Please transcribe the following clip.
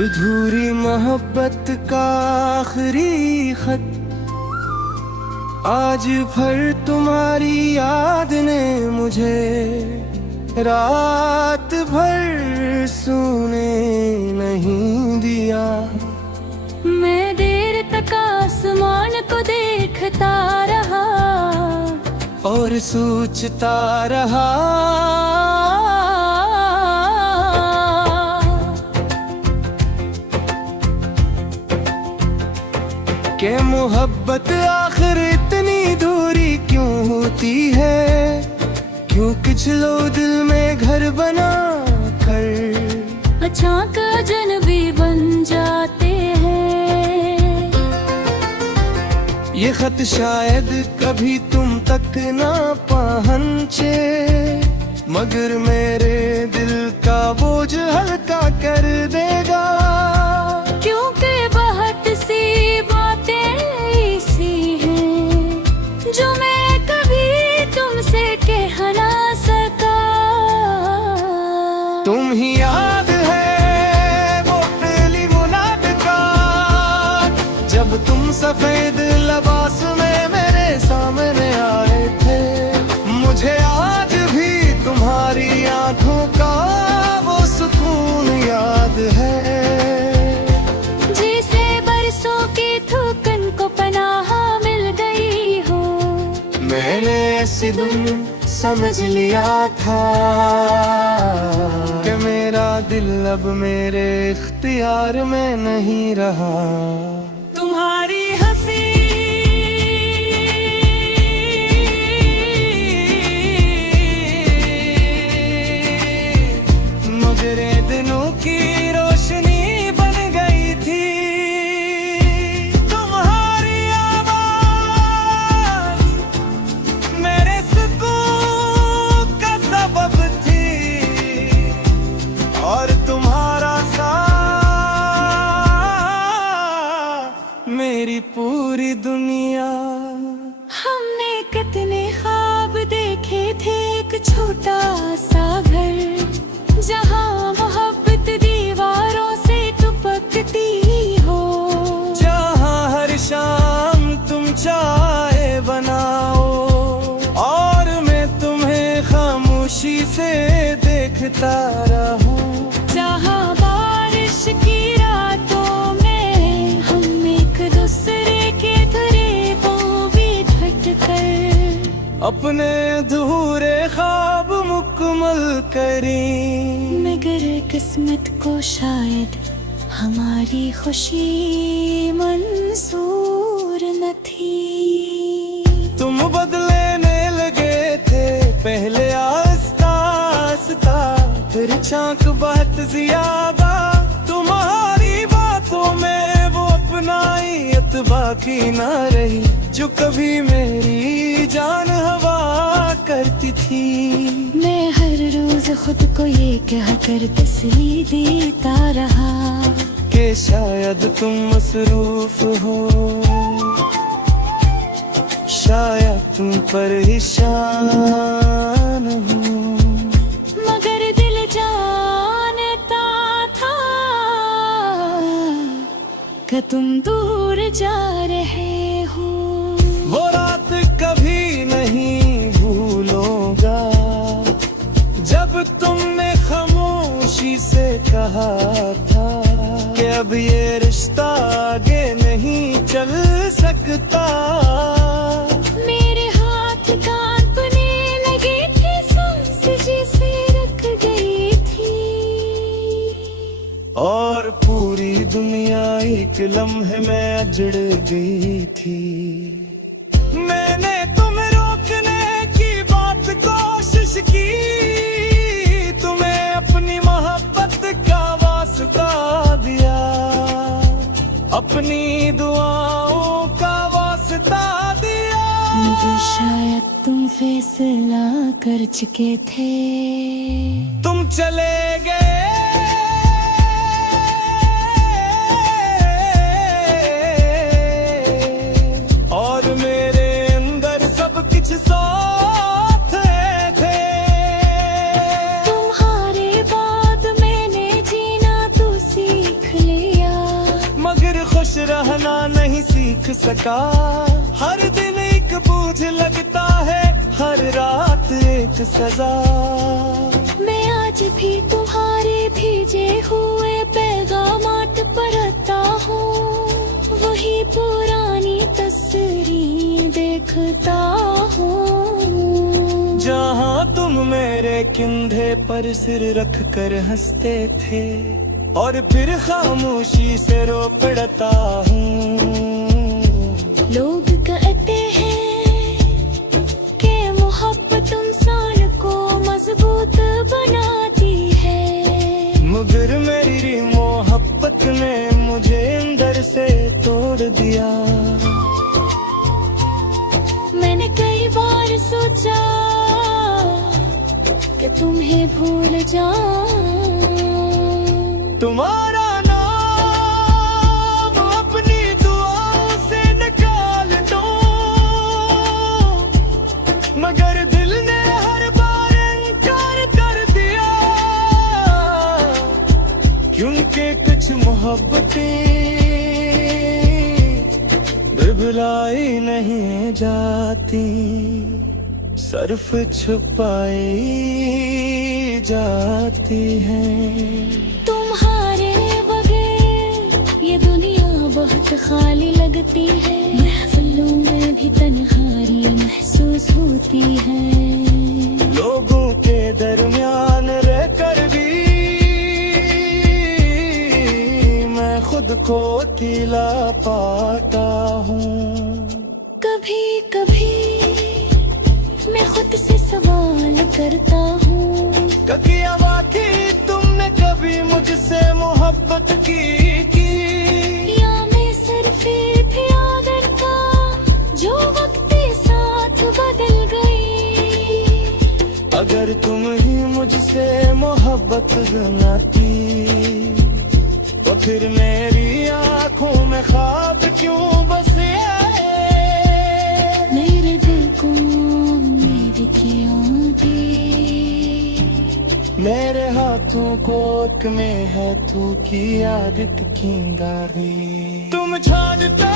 अधूरी मोहब्बत का आखिरी खत, आज भर तुम्हारी याद ने मुझे रात भर सोने नहीं दिया। मैं देर तक आसमान को देखता रहा और सोचता रहा कि मोहब्बत आखिर इतनी दूरी क्यों होती है, क्यों कुछ लोग दिल में घर बना कर अचानक अजनबी बन जाते हैं। ये खत शायद कभी तुम तक ना पहुंचे, मगर मेरे दिल का बोझ हल्का कर देगा। क्योंकि बहुत सी बातें ऐसी हैं जो मैं कभी तुमसे कह ना सका। तुम ही याद है वो पहली मुलाकात, जब तुम सफेद लिबास में मेरे सामने आए थे। मुझे आज भी तुम्हारी आंखों का वो सुकून याद है, जिसे बरसों की थकन को पनाह मिल गई हो। मैंने ऐसी दिन समझ लिया था कि मेरा दिल अब मेरे इख्तियार में नहीं रहा। तुम्हारी हंसी मगरे दिनों की रोशनी बन गई थी। तुम्हारी आवाज मेरे सुकून का सबब थी, और तुम्हारा साथ मेरी पूरी दुनिया। हमने कितने ख्वाब देखे थे, एक छोटा सा घर जहाँ मोहब्बत दीवारों से टपकती हो, जहाँ हर शाम तुम चाय बनाओ और मैं तुम्हें खामोशी से देखता रहूं। जहाँ बारिश की रातों में हम एक दूसरे के धुरे को बिठट कर अपने अधूरे ख्वाब मुकम्मल करें। मगर किस्मत को शायद हमारी खुशी मंजूर न थी। तुम बदलने लगे थे पहले आस्ता आस्ता, फिर चाक बहुत ज्यादा। तुम्हारी बातों में वो अपनाइयत बाकी ना रही, जो कभी मेरी जान हवा करती थी। मैं हर रोज खुद को ये कह कर तसल्ली देता रहा कि शायद तुम मसरूफ हो, शायद तुम परेशान हो। मगर दिल जानता था कि तुम दूर जा रहे हो। वो रात कभी नहीं भूलूंगा जब तुमने खामोशी से कहा था कि अब ये रिश्ता आगे नहीं चल सकता। मेरे हाथ कांपने लगे थे, सांस जिसे रख गई थी, और पूरी दुनिया एक लम्हे में अजड़ गई थी। मैंने तुम्हें रोकने की बात कोशिश की, तुम्हें अपनी मोहब्बत का वास्ता दिया, अपनी दुआओं का वास्ता दिया। मुझे शायद तुम फैसला कर चुके थे। तुम चले गए और मेरे अंदर सब कुछ साथ थे। तुम्हारे बाद मैंने जीना तो सीख लिया। नहीं सीख सका। हर दिन एक बोझ लगता है, हर रात एक सजा। मैं आज भी तुम्हारे भेजे हुए पैगामात पढ़ता हूँ, वही पुरानी तस्वीरें देखता हूँ। जहाँ तुम मेरे कंधे पर सिर रख कर हंसते थे, और फिर खामोशी से रो पड़ता हूँ। लोग कहते हैं कि मोहब्बत इंसान को मजबूत बनाती है, मगर मेरी मोहब्बत ने मुझे अंदर से तोड़ दिया। मैंने कई बार सोचा कि तुम्हें भूल जाऊं, तुम्हारा नाम अपनी दुआओं से निकाल दो, मगर दिल ने हर बार इनकार कर दिया। क्योंकि कुछ मोहब्बतें भुलाई नहीं जाती, सर्फ छुपाई जाती है। तुम्हारे बगैर ये दुनिया बहुत खाली लगती है, महफिलों में भी तन्हाई महसूस होती है। लोगों के दरमियान रहकर भी मैं खुद को अकेला पाता हूँ। कभी कभी मैं खुद से सवाल करता हूँ, क्या वाकई तुमने कभी मुझसे मोहब्बत की? या मैं सिर्फ एक आदर का जो वक्त के साथ बदल गई। अगर तुम ही मुझसे मोहब्बत बनाती, तो फिर मेरी आंखों में ख्वाब क्यों बसे? मेरे दिल को उम्मीद की आंधी, मेरे हाथों को में है तू की आदत की गारी। तुम छाड़ते